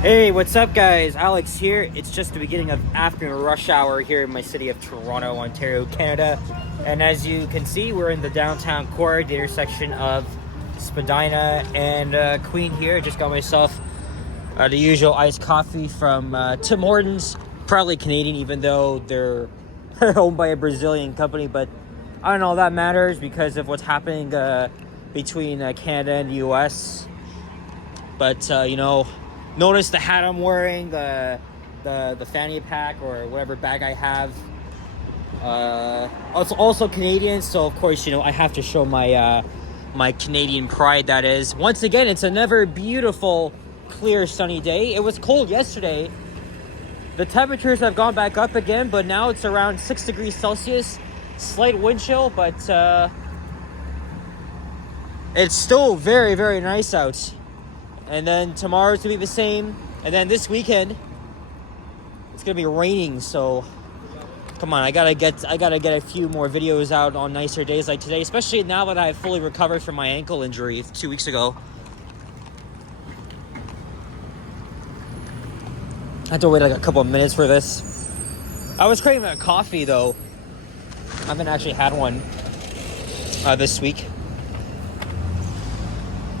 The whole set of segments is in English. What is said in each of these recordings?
Hey, what's up, guys? Alex here. It's just the beginning of afternoon rush hour here in my city of Toronto, Ontario, Canada. And as you can see, we're in the downtown core, the intersection of Spadina and Queen here. Just got myself the usual iced coffee from Tim Hortons. Proudly Canadian, even though they're owned by a Brazilian company. But I don't know, that matters because of what's happening between Canada and the U.S. But, notice the hat I'm wearing, the fanny pack or whatever bag I have. It's also Canadian, so of course, I have to show my my Canadian pride, that is. Once again, it's another beautiful, clear, sunny day. It was cold yesterday. The temperatures have gone back up again, but now it's around 6 degrees Celsius. Slight wind chill, but it's still very, very nice out. And then tomorrow's gonna be the same. And then this weekend, it's gonna be raining. So, come on, I gotta get a few more videos out on nicer days like today, especially now that I've fully recovered from my ankle injury 2 weeks ago. I had to wait like a couple of minutes for this. I was craving a coffee though. I haven't actually had one this week.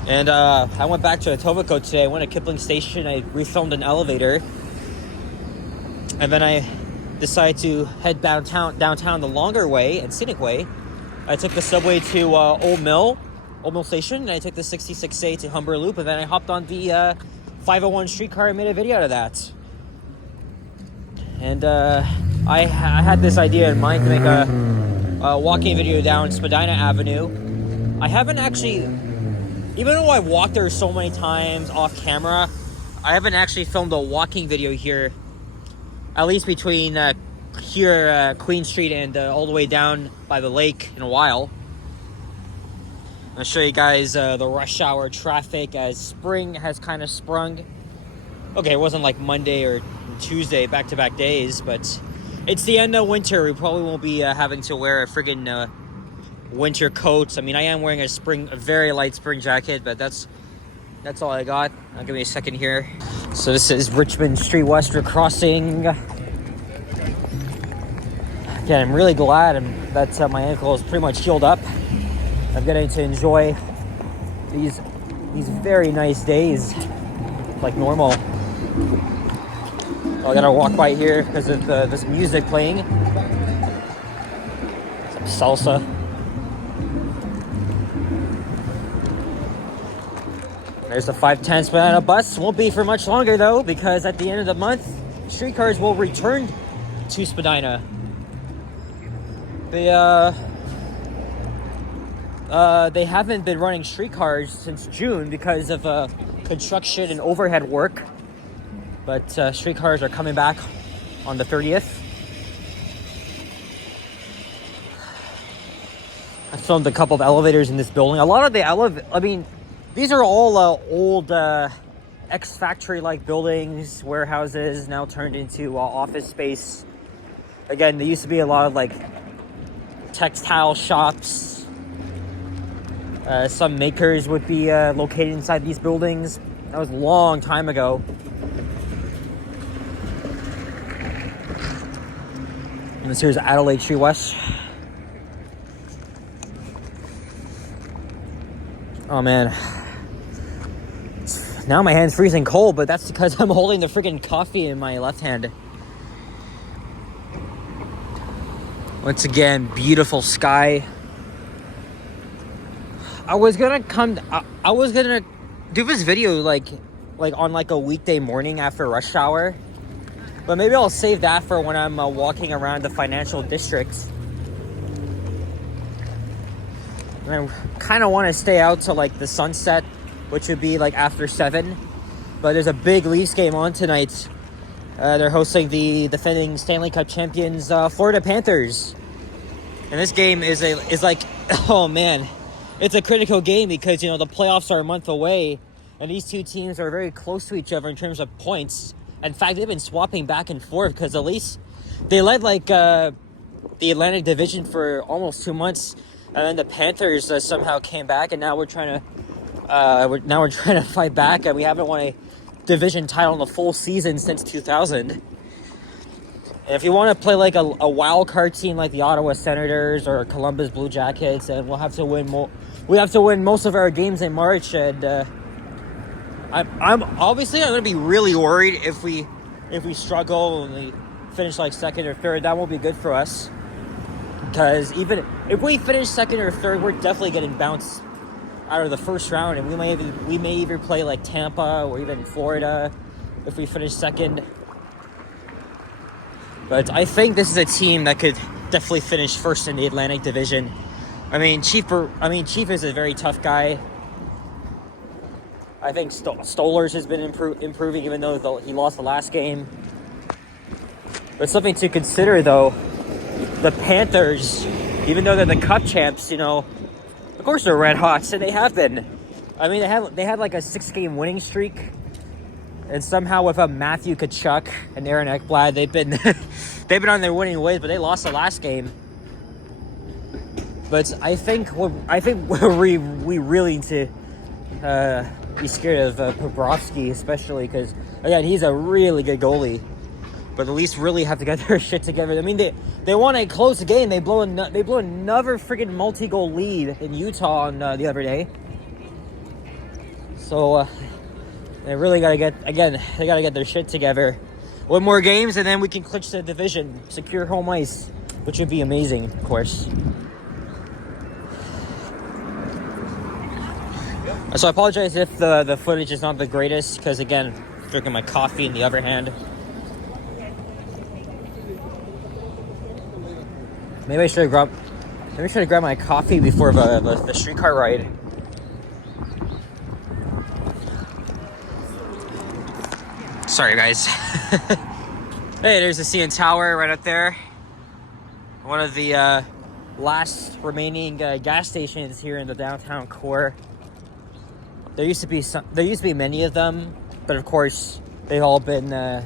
And I went back to Etobicoke today. I went to Kipling Station. I refilmed an elevator. And then I decided to head downtown the longer way and scenic way. I took the subway to Old Mill Station. And I took the 66A to Humber Loop. And then I hopped on the 501 streetcar and made a video out of that. And I had this idea in mind to make a walking video down Spadina Avenue. I haven't actually... Even though I've walked there so many times off camera, I haven't actually filmed a walking video here, at least between Queen Street and all the way down by the lake in a while. I'll show you guys the rush hour traffic as spring has kind of sprung. Okay, it wasn't like Monday or Tuesday, back-to-back days, but it's the end of winter. We probably won't be having to wear a friggin' winter coats. I mean, I am wearing a very light spring jacket, but that's all I got. Give me a second here. So this is Richmond Street West. We're crossing. Again, I'm really glad that my ankle is pretty much healed up. I'm getting to enjoy these very nice days like normal. I gotta walk by here because of this music playing. Some salsa. There's the 510 Spadina bus. Won't be for much longer though, because at the end of the month, streetcars will return to Spadina. They haven't been running streetcars since June because of construction and overhead work. But streetcars are coming back on the 30th. I filmed a couple of elevators in this building. A lot of the these are all old ex-factory-like buildings, warehouses, now turned into office space. Again, there used to be a lot of like textile shops. Some makers would be located inside these buildings. That was a long time ago. And this here's Adelaide Street West. Oh man. Now my hand's freezing cold, but that's because I'm holding the freaking coffee in my left hand. Once again, beautiful sky. I was gonna do this video like on like a weekday morning after rush hour, but maybe I'll save that for when I'm walking around the financial district. And I kind of want to stay out till like the sunset, which would be like after 7. But there's a big Leafs game on tonight. They're hosting the defending Stanley Cup champions, Florida Panthers. And this game is like, oh man, it's a critical game because, the playoffs are a month away. And these two teams are very close to each other in terms of points. In fact, they've been swapping back and forth because at least they led like the Atlantic Division for almost 2 months. And then the Panthers somehow came back, and now we're trying to fight back, and we haven't won a division title in the full season since 2000. And if you want to play like a wild card team like the Ottawa Senators or Columbus Blue Jackets, then we'll have to win more. We have to win most of our games in March, and I'm obviously I'm going to be really worried if we struggle and we finish like second or third. That won't be good for us, because even if we finish second or third, we're definitely getting bounced out of the first round, and we may even play like Tampa or even Florida if we finish second. But I think this is a team that could definitely finish first in the Atlantic Division. I mean, Chief is a very tough guy. I think Stolarz has been improving, even though he lost the last game. But something to consider, though, the Panthers, even though they're the Cup champs, of course they're red hot, and they have been. I mean, they had like a 6-game winning streak, and somehow without Matthew Tkachuk and Aaron Ekblad, they've been on their winning ways, but they lost the last game. But I think we really need to be scared of Bobrovsky, especially because, again, he's a really good goalie. But the Leafs really have to get their shit together. I mean, they want to close the game. They blow another freaking multi-goal lead in Utah on the other day. So they really got to get their shit together. One more games, and then we can clinch the division, secure home ice, which would be amazing, of course. So I apologize if the footage is not the greatest, because again, I'm drinking my coffee in the other hand. Maybe I should have grabbed my coffee before the streetcar ride. Sorry, guys. Hey, there's the CN Tower right up there. One of the last remaining gas stations here in the downtown core. There used to be many of them, but of course they've all been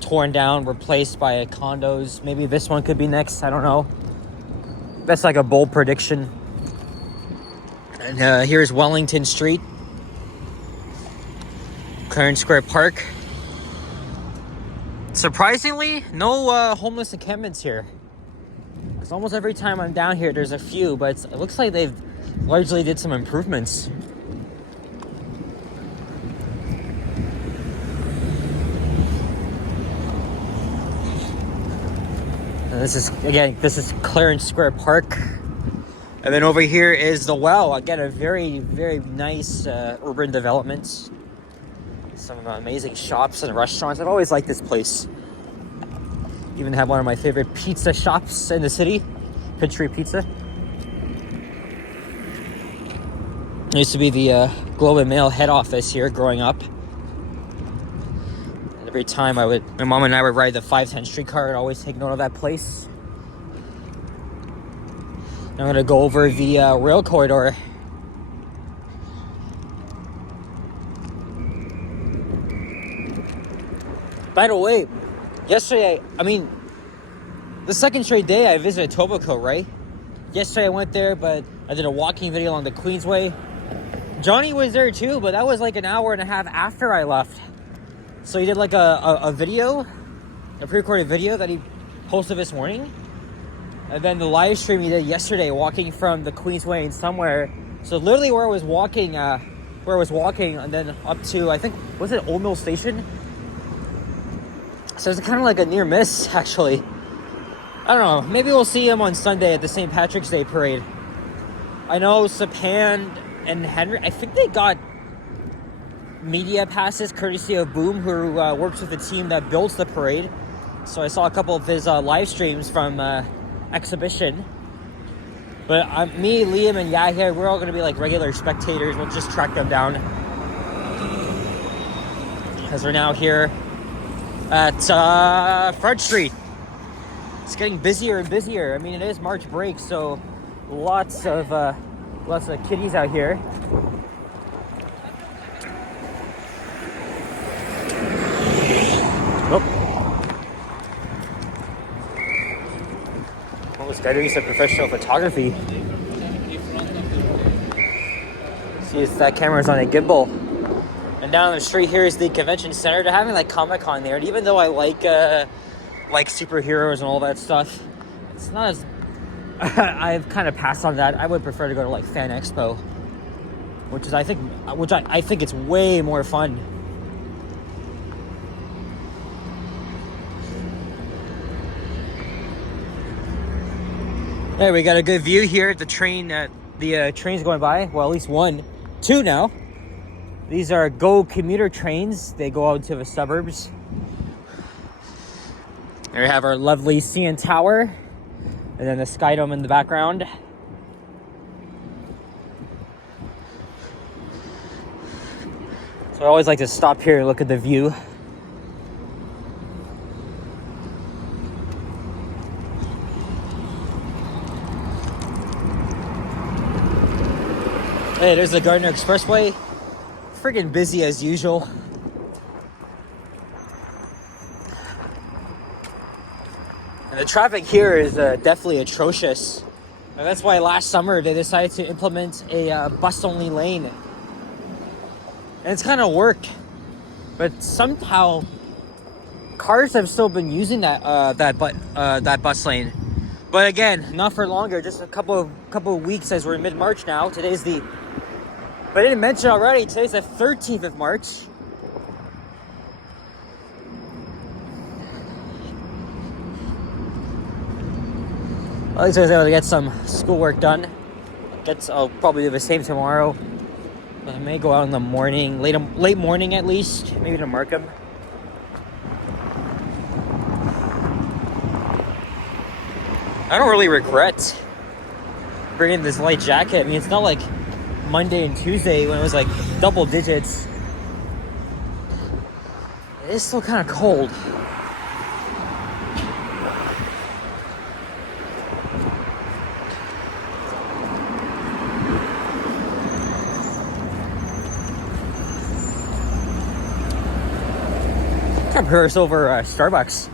torn down, replaced by condos. Maybe this one could be next. I don't know. That's like a bold prediction. And here's Wellington Street, Clarence Square Park. Surprisingly, no homeless encampments here. Because almost every time I'm down here, there's a few, but it looks like they've largely did some improvements. This is Clarence Square Park. And then over here is the Well. Again, a very, very nice urban development. Some amazing shops and restaurants. I've always liked this place. Even have one of my favorite pizza shops in the city, Pitchery Pizza. It used to be the Globe and Mail head office here growing up. Every time my mom and I would ride the 510 streetcar, I'd always take note of that place. Now I'm gonna go over the rail corridor. By the way, yesterday, the second straight day I visited Etobicoke, right? Yesterday I went there, but I did a walking video along the Queensway. Johnny was there too, but that was like an hour and a half after I left. So he did like a video, a pre-recorded video that he posted this morning. And then the live stream he did yesterday, walking from the Queensway and somewhere. So literally where I was walking, and then up to, I think, was it Old Mill Station? So it's kind of like a near miss, actually. I don't know, maybe we'll see him on Sunday at the St. Patrick's Day parade. I know Sapan and Henry, I think they got media passes courtesy of Boom, who works with the team that builds the parade. So I saw a couple of his live streams from exhibition. But me, Liam, and Yahya, we're all going to be like regular spectators. We'll just track them down. As we're now here at Front Street. It's getting busier and busier. I mean, it is March break, so lots of kiddies out here. Nope. Well, this guy doing some professional photography. See if that camera's on a gimbal. And down the street here is the convention center. They're having like Comic-Con there. And even though I like superheroes and all that stuff, it's not as I've kind of passed on that. I would prefer to go to like Fan Expo, which I think it's way more fun. Hey, we got a good view here at the train. The train's going by. Well, at least two now. These are GO commuter trains. They go out to the suburbs. There we have our lovely CN Tower, and then the Sky Dome in the background. So I always like to stop here and look at the view. Hey, there's the Gardner Expressway. Friggin' busy as usual. And the traffic here is definitely atrocious. And that's why last summer they decided to implement a bus-only lane. And it's kind of worked. But somehow cars have still been using that bus lane. But again, not for longer, just a couple of weeks as we're in mid-March now. Today's the... But I didn't mention already, today's the 13th of March. At least I was able to get some schoolwork done. I'll probably do the same tomorrow. I may go out in the morning, late morning at least, maybe to Markham. I don't really regret bringing this light jacket. I mean, it's not like Monday and Tuesday when it was like double digits. It is still kind of cold. Kind of hurries over Starbucks.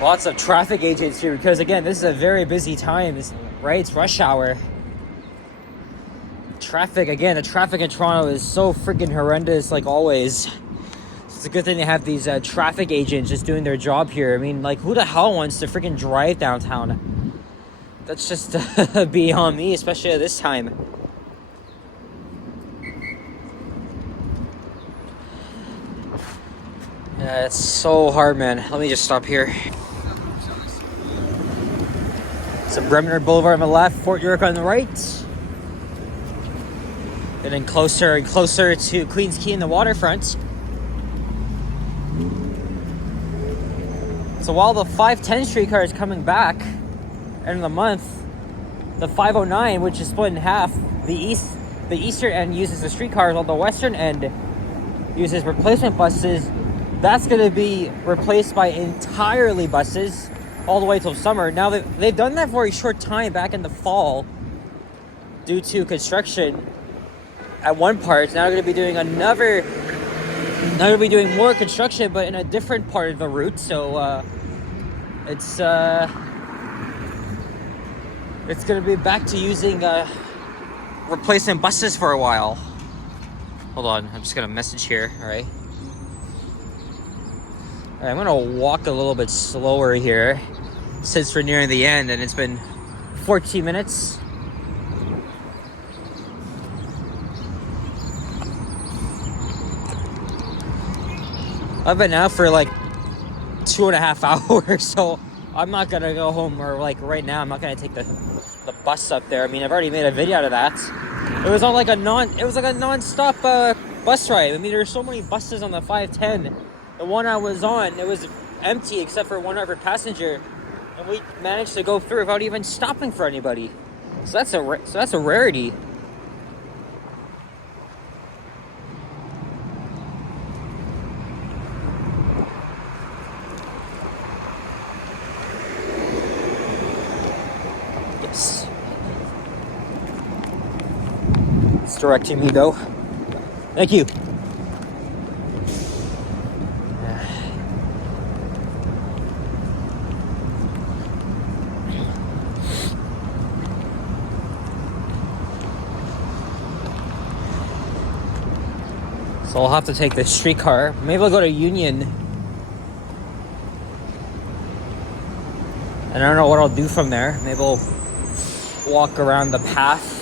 Lots of traffic agents here because, again, this is a very busy time, right? It's rush hour. Traffic, again, the traffic in Toronto is so freaking horrendous, like always. It's a good thing they have these traffic agents just doing their job here. I mean, like, who the hell wants to freaking drive downtown? That's just beyond me, especially at this time. Yeah, it's so hard, man. Let me just stop here. So Bremner Boulevard on the left, Fort York on the right. Getting closer and closer to Queens Quay and the waterfront. So while the 510 streetcar is coming back, end of the month, the 509, which is split in half, the eastern end uses the streetcars, while the western end uses replacement buses. That's going to be replaced by entirely buses all the way till summer. Now they've done that for a short time back in the fall due to construction at one part. Now they're going to be doing now they're going to be doing more construction, but in a different part of the route. So it's going to be back to using replacement buses for a while. Hold on, I'm just going to message here. All right. I'm gonna walk a little bit slower here since we're nearing the end and it's been 14 minutes. I've been out for like 2.5 hours, so I'm not gonna go home, or like right now I'm not gonna take the bus up there. I mean, I've already made a video out of that. It was on like a non-stop bus ride. I mean, there's so many buses on the 510. The one I was on, it was empty except for one other passenger, and we managed to go through without even stopping for anybody. So that's a rarity. Yes. It's directing me though. Thank you. So I'll have to take the streetcar. Maybe I'll go to Union. And I don't know what I'll do from there. Maybe I'll walk around the path.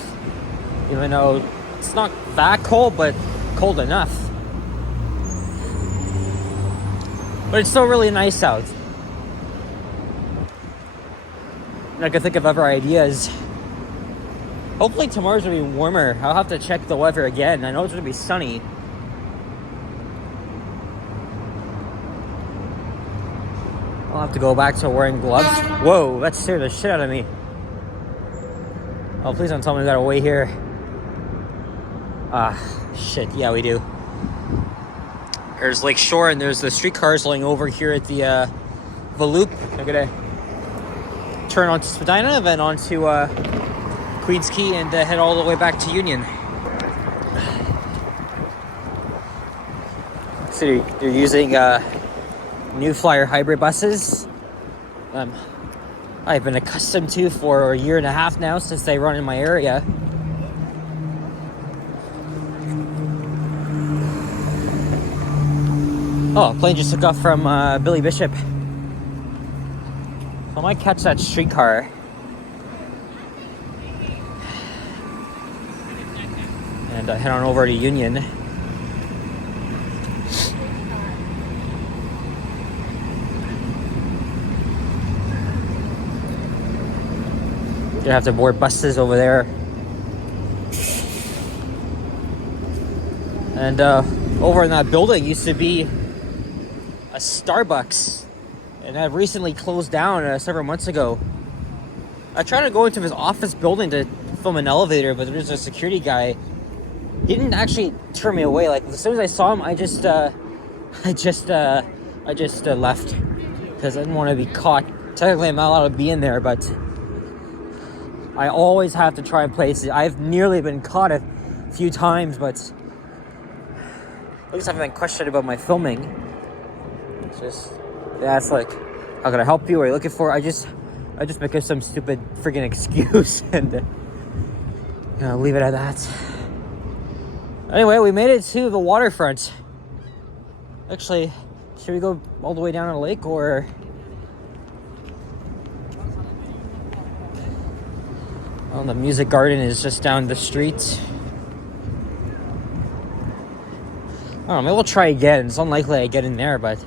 Even though it's not that cold, but cold enough. But it's still really nice out. And I can think of other ideas. Hopefully tomorrow's gonna be warmer. I'll have to check the weather again. I know it's gonna be sunny. I'll have to go back to wearing gloves. Whoa, that scared the shit out of me. Oh, please don't tell me we gotta wait here. Ah, shit, yeah, we do. There's Lake Shore, and there's the streetcars going over here at the loop. I'm gonna turn onto Spadina, and then onto Queens Quay, and head all the way back to Union. So they're using New Flyer hybrid buses. I've been accustomed to for a year and a half now since they run in my area. Oh, plane just took off from Billy Bishop. So I might catch that streetcar. And head on over to Union. Gonna have to board buses over there. And over in that building used to be a Starbucks, and that recently closed down several months ago. I tried to go into his office building to film an elevator, but there was a security guy. He didn't actually turn me away. Like, as soon as I saw him, I just left because I didn't want to be caught. Technically, I'm not allowed to be in there, but I always have to try and place it. I've nearly been caught a few times, but at least I haven't been questioned about my filming. It's just, that's like, how can I help you? What are you looking for? I just make up some stupid freaking excuse and leave it at that. Anyway, we made it to the waterfront. Actually, should we go all the way down to the lake, or? Well, the music garden is just down the street. I don't know, maybe we'll try again. It's unlikely I get in there, but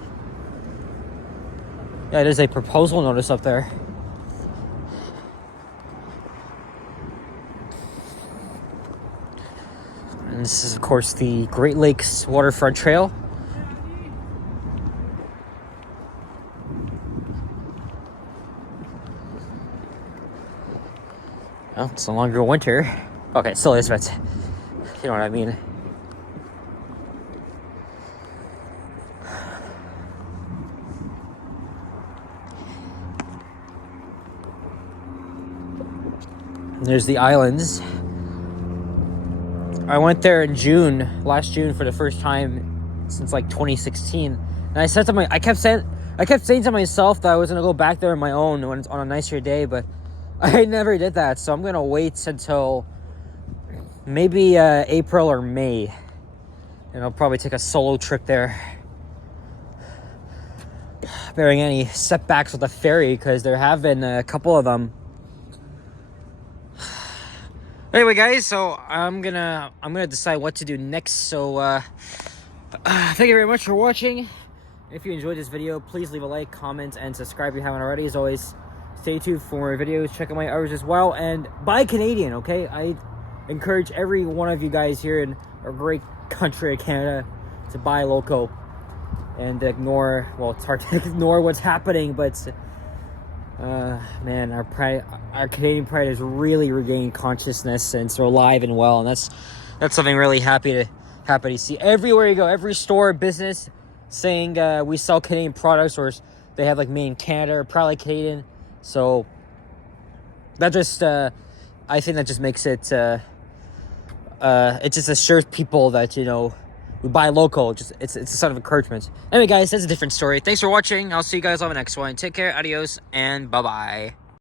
yeah, there's a proposal notice up there. And this is, of course, the Great Lakes Waterfront Trail. Well, it's no longer winter. Okay, it still is, but you know what I mean. And there's the islands. I went there in last June for the first time since like 2016. And I said to I kept saying to myself that I was gonna go back there on my own when it's on a nicer day, but I never did that. So I'm gonna wait until maybe April or May, and I'll probably take a solo trip there, bearing any setbacks with the ferry, because there have been a couple of them. Anyway, guys, so I'm gonna decide what to do next. So thank you very much for watching. If you enjoyed this video, please leave a like, comment, and subscribe if you haven't already. As always, stay tuned for more videos. Check out my others as well, and buy Canadian, okay? I encourage every one of you guys here in our great country of Canada to buy local and ignore, well, it's hard to ignore what's happening, but man, our Canadian pride has really regained consciousness, and it's alive and well, and that's something really happy to see. Everywhere you go, every store, business saying we sell Canadian products, or they have like made in Canada or proudly Canadian. So that just I think that just makes it it just assures people that, you know, we buy local. It's a sort of encouragement. Anyway, guys, that's a different story. Thanks for watching. I'll see you guys on the next one. Take care, adios, and bye-bye.